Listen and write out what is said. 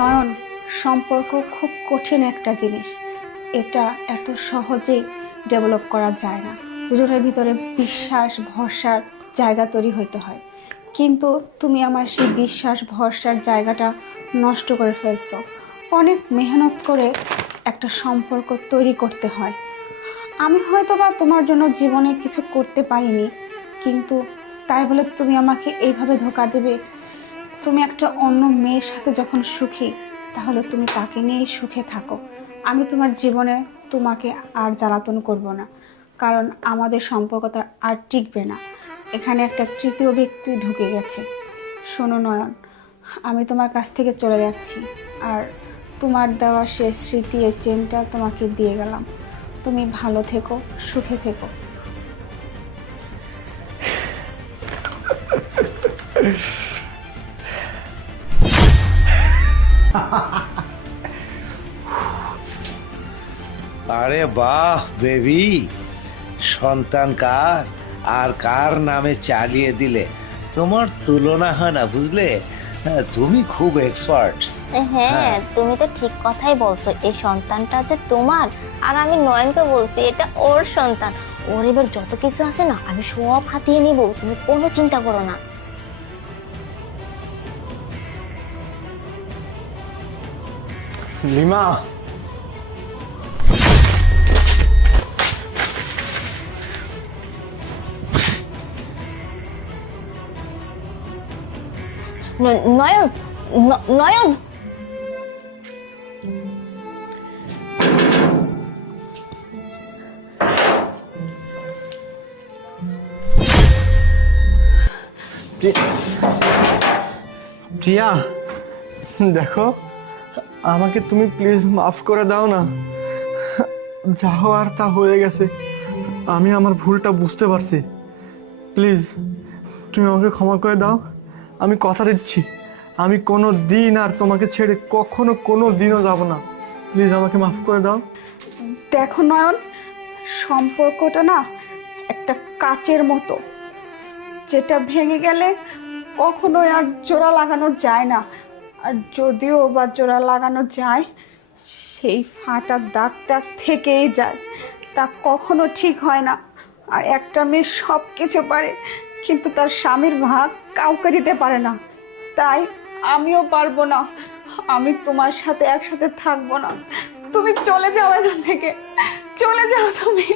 নয়ন, সম্পর্ক খুব কঠিন একটা জিনিস। এটা এত সহজেই ডেভেলপ করা যায় না। দুজনের ভিতরে বিশ্বাস ভরসার জায়গা তৈরি হইতে হয়, কিন্তু তুমি আমার সেই বিশ্বাস ভরসার জায়গাটা নষ্ট করে ফেলছো। অনেক মেহনত করে একটা সম্পর্ক তৈরি করতে হয়। আমি হয়তো বা তোমার জন্য জীবনে কিছু করতে পারিনি, কিন্তু তাই বলে তুমি আমাকে এইভাবে ধোঁকা দেবে? তুমি একটা অন্য মেয়ের সাথে যখন সুখী, তাহলে তুমি তাকে নিয়েই সুখে থাকো। আমি তোমার জীবনে তোমাকে আর জ্বালাতন করব না, কারণ আমাদের সম্পর্কটা আর টিকবে না। এখানে একটা তৃতীয় ব্যক্তি ঢুকে গেছে। শোনো নয়ন, আমি তোমার কাছ থেকে চলে যাচ্ছি, আর তোমার দেওয়া শেষ স্মৃতি এই চেনটা তোমাকে দিয়ে গেলাম। তুমি ভালো থেকো, সুখে থেকো। আরে বাহ বেবি, সন্তান কার আর কার নামে চালিয়ে দিলে তোমার তুলনা হয় না, বুঝলে? হ্যাঁ, তুমি খুব এক্সপার্ট। হ্যাঁ, তুমি তো ঠিক কথাই বলছো। এই সন্তানটা যে তোমার, আর আমি নয়নকে বলছি এটা ওর সন্তান। ওর এবার যত কিছু আছে না, আমি সব হাতিয়ে নিব, তুমি কোনো চিন্তা করো না। লিমা, নয়ন, নয়ন, প্রিয়া, দেখো, আমাকে তুমি প্লিজ মাফ করে দাও না। যা হওয়ার তা হয়ে গেছে, আমি আমার ভুলটা বুঝতে পারছি। প্লিজ তুমি আমাকে ক্ষমা করে দাও। আমি কথা দিচ্ছি, আমি কোনো দিন আর তোমাকে ছেড়ে কখনো কোনো দিনও যাব না। প্লিজ আমাকে মাফ করে দাও। দেখো নয়ন, সম্পর্কটা না একটা কাচের মতো, যেটা ভেঙে গেলে কখনোই আর জোড়া লাগানো যায় না। আর যদিও বা জোড়া লাগানো যায়, সেই ফাটা দাগটা থেকেই যায়, তা কখনো ঠিক হয় না। আর একটা মেয়ে সব কিছু পারে, কিন্তু তার স্বামীর ভাগ কাউকে দিতে পারে না। তাই আমিও পারবো না, আমি তোমার সাথে একসাথে থাকবো না। তুমি চলে যাও এখান থেকে, চলে যাও তুমি।